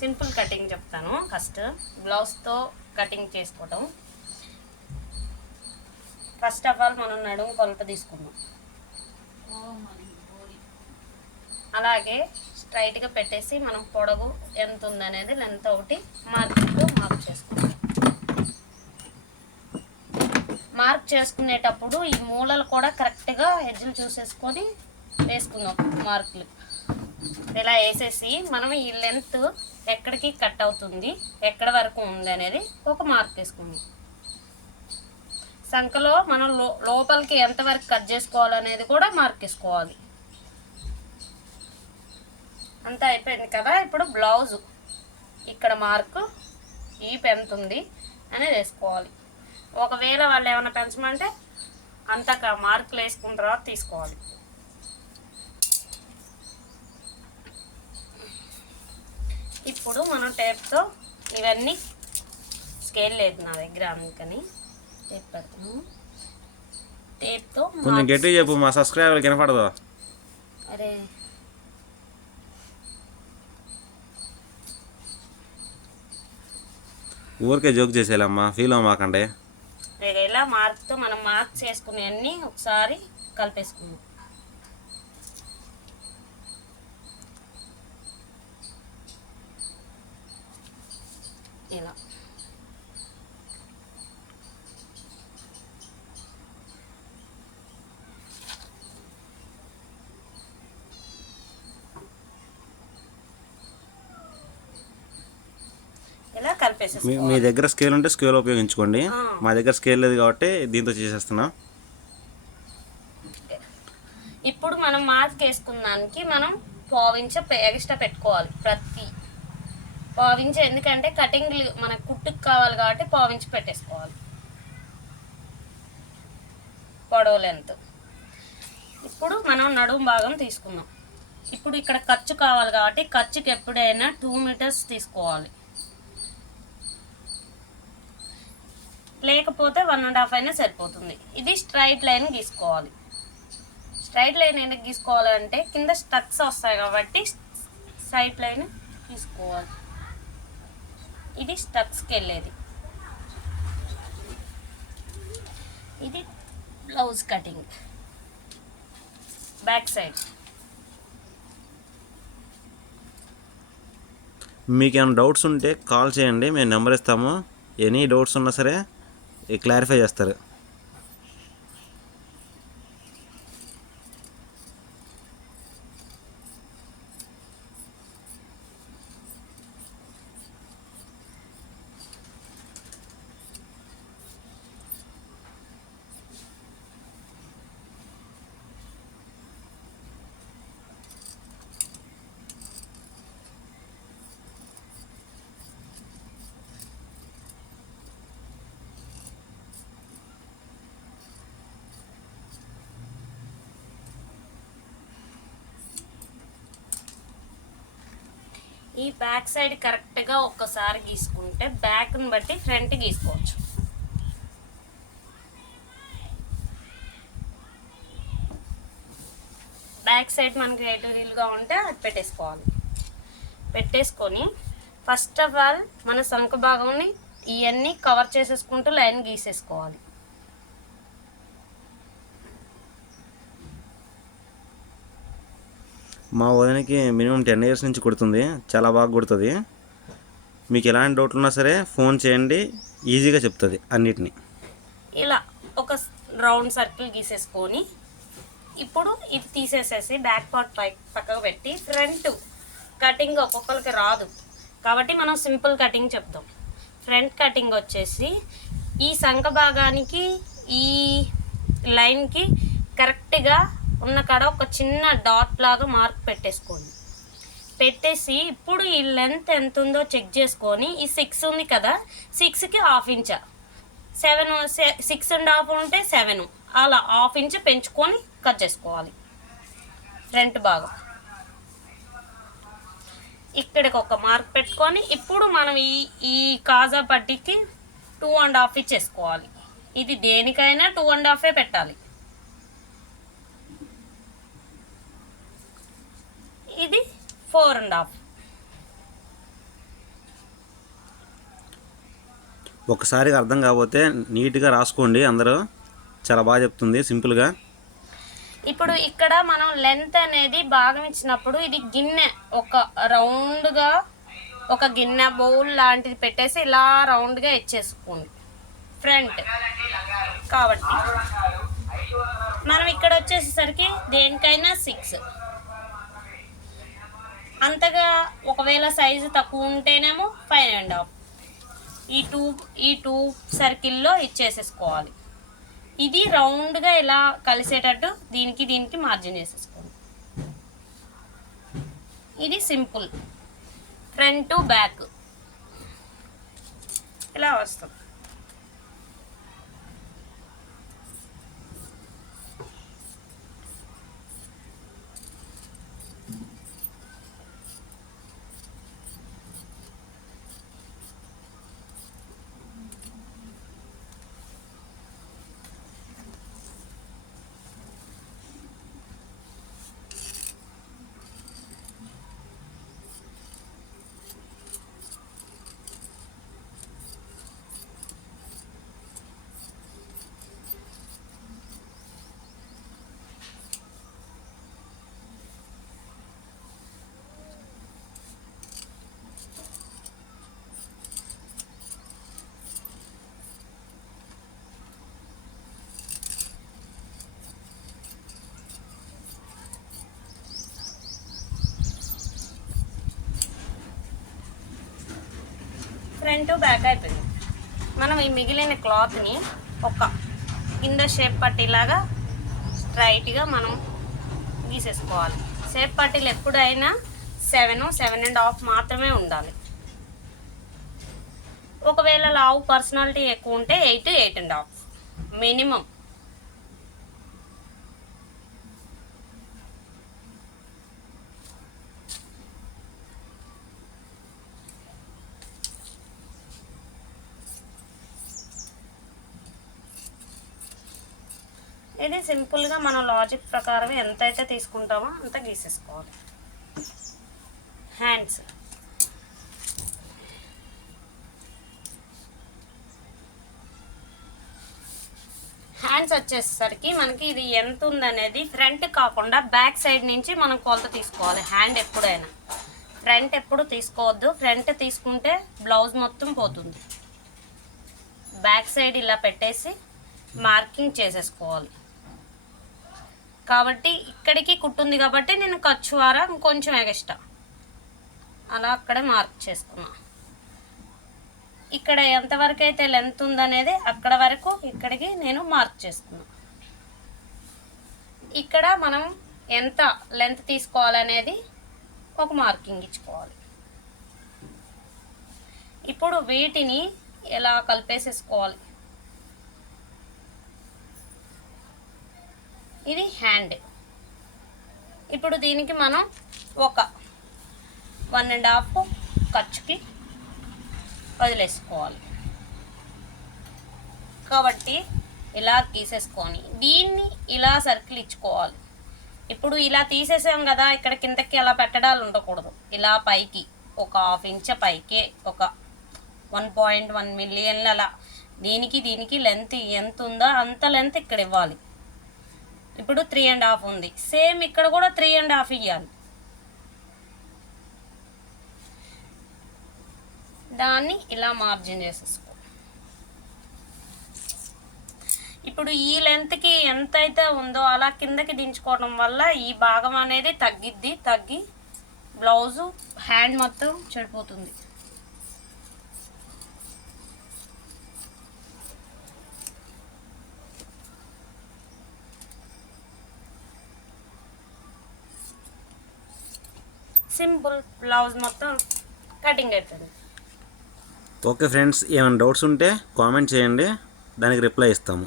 Simple cutting చెప్తాను. First బ్లౌజ్తో cutting చేసుకోవటం. First of all మనం నడుము కొలత తీసుకుందాం. అలాగే స్ట్రైట్గా పెట్టేసి మనం పొడవు ఎంత ఉందనేది లెంత్ ఒకటి మార్కింగ్ మార్క్ చేసుకుందాం. మార్క్ చేసుకునేటప్పుడు ఈ మూలలు కూడా కరెక్ట్గా ఎడ్జులు చూసేసుకొని వేసుకుందాం మార్కులు. ఇలా వేసేసి మనం ఈ లెంత్ ఎక్కడికి కట్ అవుతుంది ఎక్కడ వరకు ఉంది అనేది ఒక మార్క్ వేసుకుందాం సంఖలో మనం లో లోపలికి ఎంతవరకు కట్ చేసుకోవాలనేది కూడా మార్క్ వేసుకోవాలి అంతా అయిపోయింది కదా ఇప్పుడు బ్లౌజు ఇక్కడ మార్కు ఈ పెంత్ ఉంది అనేది వేసుకోవాలి. ఒకవేళ వాళ్ళు ఏమైనా పెంచమంటే అంత మార్కులు వేసుకున్న తర్వాత తీసుకోవాలి. ఇప్పుడు మనం టేప్తో ఇవన్నీ స్కేల్ లేదు నా దగ్గర అందుకని టేప్ పెడతాము. టేప్తో కొంచెం గట్టిగా చెప్పు మా సబ్స్క్రైబర్కి వినపడదు. అరే. ఊరికే జోక్ చేసేయాలమ్మా ఫీల్ అవ్వమాకండి. నేను ఇలా మార్క్తో మనం మార్క్స్ చేసుకునేవన్నీ ఒకసారి కలిపేసుకుందాం. ఇలా. మీ దగ్గర స్కేల్ ఉంటే స్కేల్ ఉపయోగించుకోండి. మా దగ్గర స్కేల్ లేదు కాబట్టి దీంతో చేసేస్తున్నాం. ఇప్పుడు మనం మాస్క్ వేసుకున్నానికి మనం పావించ ఎక్స్ట్రా పెట్టుకోవాలి ప్రతి పావించి ఎందుకంటే కటింగ్ మన కుట్టుకు కావాలి కాబట్టి పావించి పెట్టేసుకోవాలి. పొడవు లెంత్. ఇప్పుడు మనం నడుము భాగం తీసుకుందాం. ఇప్పుడు ఇక్కడ ఖర్చు కావాలి కాబట్టి ఖర్చుకి ఎప్పుడైనా టూ మీటర్స్ తీసుకోవాలి. లేకపోతే వన్ అండ్ హాఫ్ అయినా సరిపోతుంది. ఇది స్ట్రైట్ లైన్ గీసుకోవాలి. స్ట్రైట్ లైన్ ఎందుకు గీసుకోవాలంటే కింద స్టక్స్ వస్తాయి కాబట్టి స్ట్రైట్ లైన్ తీసుకోవాలి ఇది స్టక్స్కి వెళ్ళేది ఇది బ్లౌజ్ కటింగ్. Back side. మీకు ఏమైనా డౌట్స్ ఉంటే కాల్ చేయండి మేము నెంబర్ ఇస్తాము. ఎనీ డౌట్స్ ఉన్నా సరే క్లారిఫై చేస్తారు. ఈ బ్యాక్ సైడ్ కరెక్ట్గా ఒక్కసారి గీసుకుంటే బ్యాక్ని బట్టి ఫ్రంట్ గీసుకోవచ్చు. బ్యాక్ సైడ్ మనకి ఎటు వీలుగా ఉంటే అది పెట్టేసుకోవాలి. పెట్టేసుకొని ఫస్ట్ ఆఫ్ ఆల్ మన సంక భాగంని ఇవన్నీ కవర్ చేసేసుకుంటూ లైన్ గీసేసుకోవాలి. మా వదినకి మినిమం టెన్ ఇయర్స్ నుంచి కుడుతుంది. చాలా బాగా కుడుతుంది. మీకు ఎలాంటి డౌట్లు ఉన్నా సరే ఫోన్ చేయండి. ఈజీగా చెప్తుంది అన్నిటిని. ఇలా ఒక రౌండ్ సర్కిల్ గీసేసుకొని ఇప్పుడు ఇది తీసేసేసి బ్యాక్ పార్ట్ పై పక్కకు పెట్టి ఫ్రంట్ కటింగ్ ఒక్కొక్కరికి రాదు. కాబట్టి మనం సింపుల్ కటింగ్ చెప్తాం. ఫ్రంట్ కటింగ్ వచ్చేసి ఈ సంఖ భాగానికి ఈ లైన్కి కరెక్ట్గా ఉన్న కాడ ఒక చిన్న డాట్ లాగా మార్క్ పెట్టేసుకోండి. పెట్టేసి ఇప్పుడు ఈ లెంత్ ఎంత ఉందో చెక్ చేసుకొని ఈ సిక్స్ ఉంది కదా సిక్స్కి half inch. Seven six and half ఉంటే సెవెన్. అలా హాఫ్ ఇంచ్ పెంచుకొని కట్ చేసుకోవాలి. ఫ్రంట్ భాగం. ఇక్కడికి ఒక మార్క్ పెట్టుకొని ఇప్పుడు మనం ఈ ఈ కాజా పట్టికి టూ అండ్ హాఫ్ ఇచ్చేసుకోవాలి. ఇది దేనికైనా టూ అండ్ హాఫే పెట్టాలి. ఇది ఫోర్ అండ్ హాఫ్ ఒకసారి అర్థం కాకపోతే నీట్గా రాసుకోండి అందరూ. చాలా బాగా చెప్తుంది సింపుల్గా ఇప్పుడు ఇక్కడ మనం లెంత్ అనేది భాగం ఇచ్చినప్పుడు ఇది గిన్నె ఒక రౌండ్గా ఒక గిన్నె బౌల్ లాంటిది పెట్టేసి ఇలా రౌండ్గా ఇచ్చేసుకోండి. ఫ్రంట్ కాబట్టి మనం ఇక్కడ వచ్చేసేసరికి దేనికైనా సిక్స్ అంతగా ఒకవేళ సైజు తక్కువ ఉంటేనేమో ఫైవ్ అండ్ హాఫ్ ఈ టూ ఈ టూ సర్కిల్లో ఇచ్చేసేసుకోవాలి. ఇది రౌండ్గా ఇలా కలిసేటట్టు దీనికి దీనికి మార్జిన్ చేసేసుకోండి ఇది సింపుల్ ఫ్రంట్ టు బ్యాక్ ఇలా వస్తుంది. ఫ్రంట్ బ్యాక్ అయిపోయింది. మనం ఈ మిగిలిన క్లాత్ని ఒక కింద షేప్ పట్టీలాగా స్ట్రైట్గా మనం గీసేసుకోవాలి. షేప్ పట్టీలు ఎప్పుడైనా సెవెన్ సెవెన్ అండ్ హాఫ్ మాత్రమే ఉండాలి. ఒకవేళ లావు పర్సనాలిటీ ఎక్కువ ఉంటే eight eight and half minimum ఇది సింపుల్గా మనం లాజిక్ ప్రకారం ఎంత అయితే తీసుకుంటామో అంత గీసేసుకోవాలి. హ్యాండ్స్ హ్యాండ్స్ వచ్చేసరికి మనకి ఇది ఎంత ఉందనేది ఫ్రంట్ కాకుండా బ్యాక్ సైడ్ నుంచి మనం కొలత తీసుకోవాలి. హ్యాండ్ ఎప్పుడైనా. ఫ్రంట్ ఎప్పుడు తీసుకోవద్దు. ఫ్రంట్ తీసుకుంటే బ్లౌజ్ మొత్తం పోతుంది. బ్యాక్ సైడ్ ఇలా పెట్టేసి మార్కింగ్ చేసేసుకోవాలి. కాబట్టి ఇక్కడికి కుట్టుంది కాబట్టి నేను ఖర్చు వారా ఇంకొంచెం ఎగస్ట్రా అలా అక్కడే మార్క్ చేసుకున్నా. ఇక్కడ ఎంతవరకు అయితే లెంత్ ఉందనేది అక్కడ వరకు ఇక్కడికి నేను మార్క్ చేసుకున్నా. ఇక్కడ మనం ఎంత లెంత్ తీసుకోవాలనేది ఒక మార్కింగ్ ఇచ్చుకోవాలి. ఇప్పుడు వీటిని ఎలా కలిపేసేసుకోవాలి? ఇది హ్యాండ్ ఇప్పుడు దీనికి మనం ఒక వన్ అండ్ హాఫ్ ఖర్చుకి వదిలేసుకోవాలి. కాబట్టి ఇలా తీసేసుకొని దీన్ని ఇలా సర్కిల్ ఇచ్చుకోవాలి. ఇప్పుడు ఇలా తీసేసాం కదా ఇక్కడ కిందకి అలా పెట్టడాలు ఉండకూడదు. ఇలా పైకి ఒక హాఫ్ ఇంచ్ పైకి ఒక వన్ పాయింట్ వన్ మిలియన్ల అలా. దీనికి దీనికి లెంత్ ఎంత ఉందో అంత లెంత్ ఇక్కడ ఇవ్వాలి. ఇప్పుడు త్రీ అండ్ హాఫ్ ఉంది. సేమ్ ఇక్కడ కూడా త్రీ అండ్ హాఫ్ ఇవ్వాలి దాన్ని ఇలా మార్జిన్ చేసేసుకో. ఇప్పుడు ఈ లెంత్కి ఎంత అయితే ఉందో అలా కిందకి దించుకోవడం వల్ల ఈ భాగం అనేది తగ్గిద్ది తగ్గి బ్లౌజు హ్యాండ్ మొత్తం చెడిపోతుంది. సింపుల్ బ్లౌజ్ మొత్తం కటింగ్ అవుతుంది ఓకే ఫ్రెండ్స్ ఏమైనా డౌట్స్ ఉంటే కామెంట్ చేయండి దానికి రిప్లై ఇస్తాము.